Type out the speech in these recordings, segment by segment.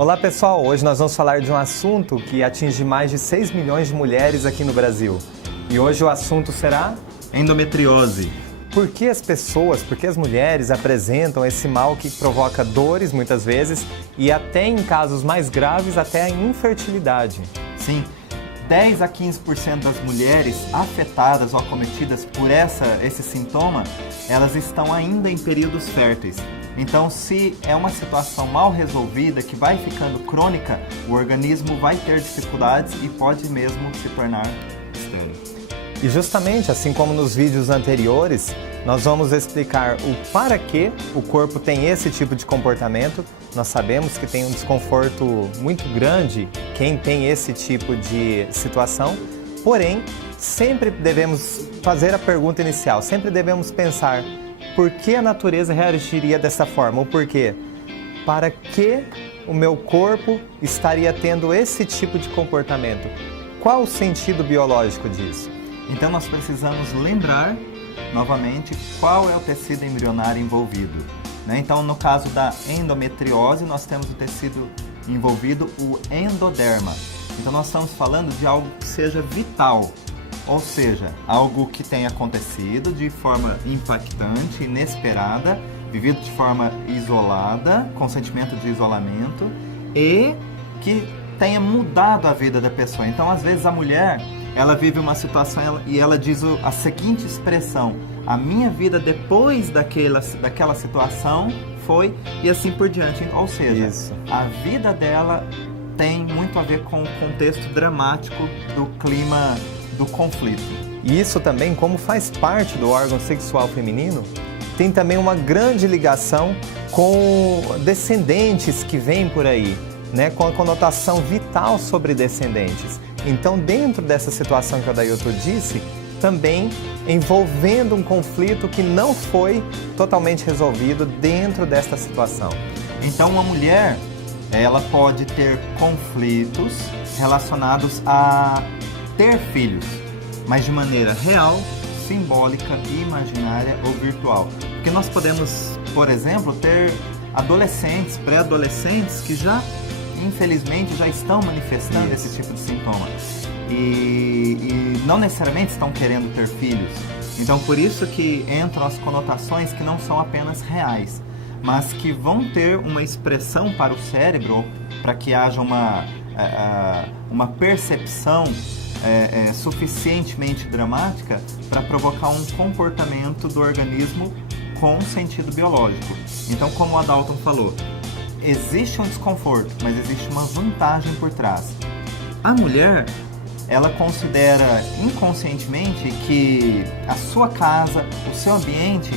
Olá pessoal, hoje nós vamos falar de um assunto que atinge mais de 6 milhões de mulheres aqui no Brasil. E hoje o assunto será endometriose. por que as mulheres apresentam esse mal que provoca dores muitas vezes e até em casos mais graves, até a infertilidade. Sim, 10 a 15% das mulheres afetadas ou acometidas por esse sintoma, elas estão ainda em períodos férteis. Então, se é uma situação mal resolvida, que vai ficando crônica, o organismo vai ter dificuldades e pode mesmo se tornar estéril. E justamente, assim como nos vídeos anteriores, nós vamos explicar o para que o corpo tem esse tipo de comportamento. Nós sabemos que tem um desconforto muito grande quem tem esse tipo de situação, porém, sempre devemos fazer a pergunta inicial, sempre devemos pensar por que a natureza reagiria dessa forma, ou por quê? Para que o meu corpo estaria tendo esse tipo de comportamento? Qual o sentido biológico disso? Então nós precisamos lembrar novamente qual é o tecido embrionário envolvido. Então, no caso da endometriose, nós temos o tecido envolvido, o endoderma. Então nós estamos falando de algo que seja vital, ou seja, algo que tenha acontecido de forma impactante, inesperada, vivido de forma isolada, com sentimento de isolamento e que tenha mudado a vida da pessoa. Então, às vezes, a mulher, ela vive uma situação e ela diz a seguinte expressão: a minha vida depois daquela situação foi, e assim por diante. Ou seja, a vida dela tem muito a ver com o contexto dramático do clima do conflito. E isso também, como faz parte do órgão sexual feminino, tem também uma grande ligação com descendentes que vêm por aí, né? Com a conotação vital sobre descendentes. Então, dentro dessa situação que o Adailton disse, também envolvendo um conflito que não foi totalmente resolvido dentro desta situação. Então, uma mulher, ela pode ter conflitos relacionados a ter filhos, mas de maneira real, simbólica, imaginária ou virtual. Porque nós podemos, por exemplo, ter adolescentes, pré-adolescentes que já, infelizmente, já estão manifestando esse tipo de sintoma e não necessariamente estão querendo ter filhos. Então, por isso que entram as conotações que não são apenas reais, mas que vão ter uma expressão para o cérebro, para que haja uma percepção suficientemente dramática para provocar um comportamento do organismo com sentido biológico. Então, como o Adalton falou, existe um desconforto, mas existe uma vantagem por trás. A mulher, ela considera inconscientemente que a sua casa, o seu ambiente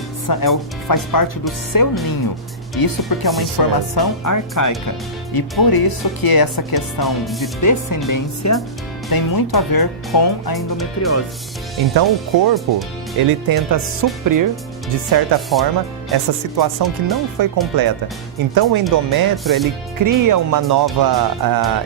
faz parte do seu ninho. Isso porque é uma informação arcaica. E por isso que essa questão de descendência tem muito a ver com a endometriose. Então o corpo, ele tenta suprir, de certa forma, essa situação que não foi completa. Então o endométrio, ele cria uma nova,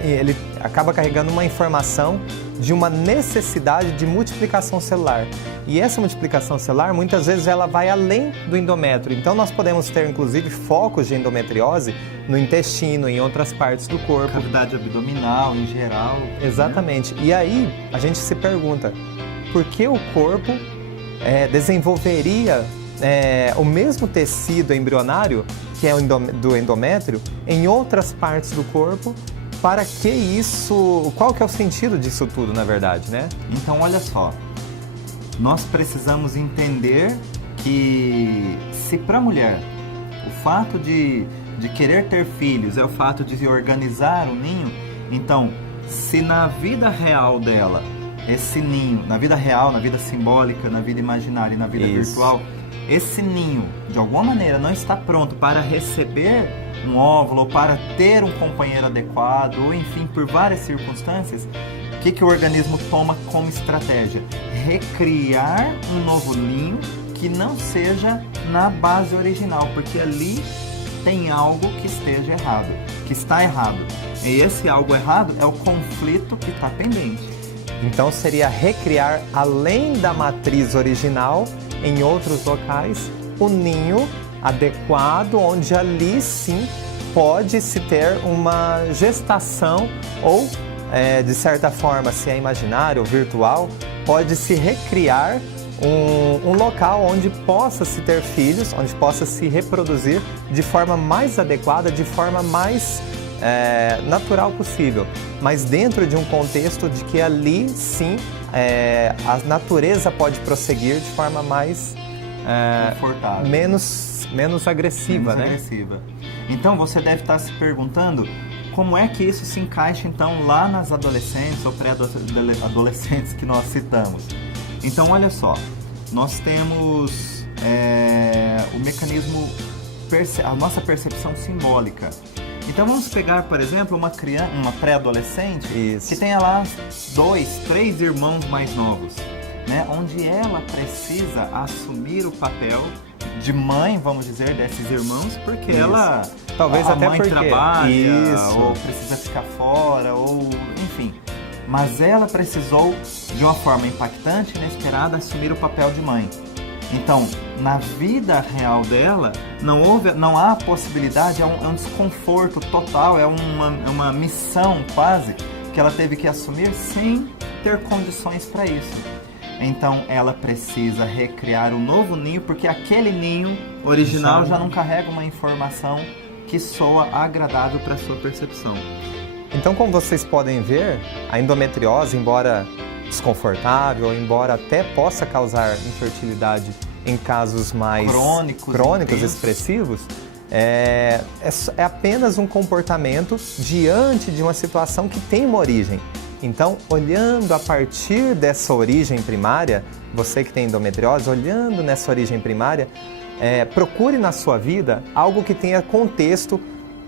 ele acaba carregando uma informação de uma necessidade de multiplicação celular. E essa multiplicação celular, muitas vezes, ela vai além do endométrio. Então nós podemos ter, inclusive, focos de endometriose no intestino, em outras partes do corpo. Cavidade abdominal, em geral. Exatamente. E aí, a gente se pergunta, por que o corpo desenvolveria o mesmo tecido embrionário, que é do endométrio, em outras partes do corpo? Para que isso? Qual que é o sentido disso tudo, na verdade, né? Então, olha só, nós precisamos entender que se para a mulher o fato de querer ter filhos é o fato de organizar o ninho, então, se na vida real dela, esse ninho, na vida real, na vida simbólica, na vida imaginária e na vida virtual, esse ninho, de alguma maneira, não está pronto para receber um óvulo, ou para ter um companheiro adequado, ou enfim, por várias circunstâncias, o que o organismo toma como estratégia? Recriar um novo ninho que não seja na base original, porque ali tem algo que esteja errado, que está errado. E esse algo errado é o conflito que está pendente. Então seria recriar, além da matriz original, em outros locais, o ninho adequado, onde ali sim pode-se ter uma gestação ou, de certa forma, se é imaginário ou virtual, pode-se recriar um local onde possa se ter filhos, onde possa se reproduzir de forma mais adequada, de forma mais natural possível, mas dentro de um contexto de que ali sim a natureza pode prosseguir de forma mais confortável, menos agressiva, né? Agressiva. Então você deve estar se perguntando como é que isso se encaixa então lá nas adolescentes ou pré-adolescentes que nós citamos. Então olha só, nós temos o mecanismo, a nossa percepção simbólica. Então vamos pegar, por exemplo, uma pré-adolescente que tenha lá 2, 3 irmãos mais novos, né? Onde ela precisa assumir o papel de mãe, vamos dizer, desses irmãos, porque ela talvez a até mãe porque trabalha, ou precisa ficar fora, ou enfim. Mas ela precisou, de uma forma impactante e inesperada, assumir o papel de mãe. Então, na vida real dela, não há possibilidade, é um desconforto total, é uma missão quase que ela teve que assumir sem ter condições para isso. Então, ela precisa recriar um novo ninho, porque aquele ninho original já não carrega uma informação que soa agradável para a sua percepção. Então, como vocês podem ver, a endometriose, embora desconfortável, embora até possa causar infertilidade em casos mais crônicos expressivos, é apenas um comportamento diante de uma situação que tem uma origem. Então, olhando a partir dessa origem primária, você que tem endometriose, olhando nessa origem primária, procure na sua vida algo que tenha contexto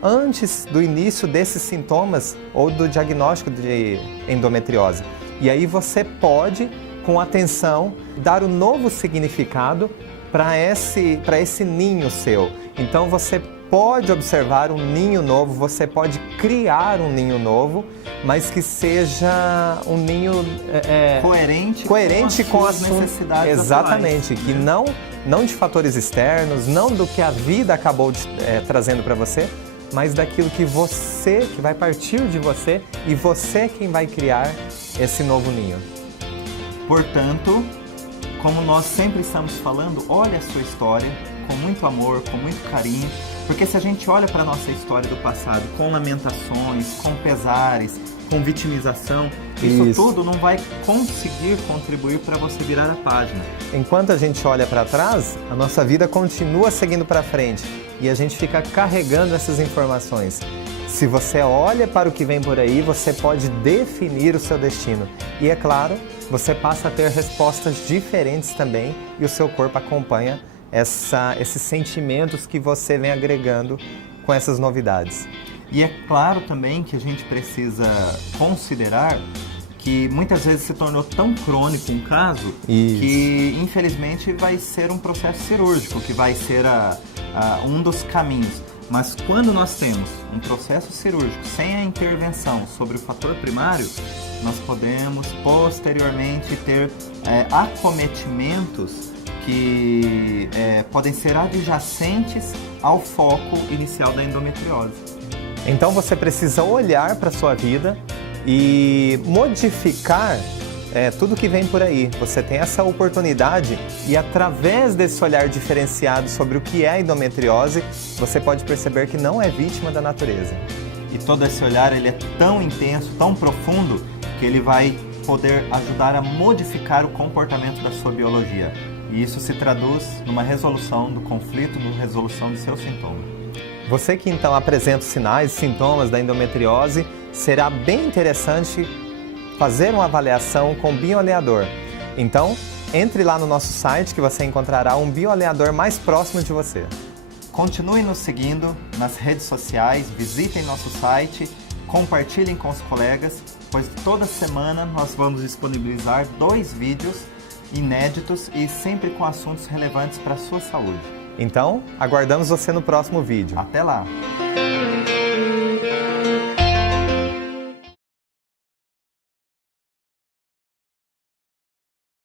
antes do início desses sintomas ou do diagnóstico de endometriose. E aí você pode, com atenção, dar um novo significado para esse ninho seu. Então você pode observar um ninho novo, você pode criar um ninho novo, mas que seja um ninho coerente com as necessidades. Exatamente, atuais, que né? não de fatores externos, não do que a vida acabou trazendo para você, mas daquilo que vai partir de você e você quem vai criar esse novo ninho. Portanto, como nós sempre estamos falando, olhe a sua história com muito amor, com muito carinho, porque se a gente olha para a nossa história do passado com lamentações, com pesares, com vitimização, isso tudo não vai conseguir contribuir para você virar a página. Enquanto a gente olha para trás, a nossa vida continua seguindo para frente e a gente fica carregando essas informações. Se você olha para o que vem por aí, você pode definir o seu destino. E é claro, você passa a ter respostas diferentes também e o seu corpo acompanha esses sentimentos que você vem agregando com essas novidades. E é claro também que a gente precisa considerar que muitas vezes se tornou tão crônico um caso que infelizmente vai ser um processo cirúrgico, que vai ser um dos caminhos. Mas quando nós temos um processo cirúrgico sem a intervenção sobre o fator primário, nós podemos posteriormente ter acometimentos que podem ser adjacentes ao foco inicial da endometriose. Então você precisa olhar para a sua vida e modificar tudo que vem por aí. Você tem essa oportunidade e através desse olhar diferenciado sobre o que é a endometriose, você pode perceber que não é vítima da natureza. E todo esse olhar ele é tão intenso, tão profundo, que ele vai poder ajudar a modificar o comportamento da sua biologia. E isso se traduz numa resolução do conflito, numa resolução de seu sintoma. Você que então apresenta os sinais e sintomas da endometriose, será bem interessante fazer uma avaliação com o bioalinhador. Então, entre lá no nosso site que você encontrará um bioalinhador mais próximo de você. Continue nos seguindo nas redes sociais, visitem nosso site, compartilhem com os colegas, pois toda semana nós vamos disponibilizar 2 vídeos inéditos e sempre com assuntos relevantes para a sua saúde. Então, aguardamos você no próximo vídeo. Até lá!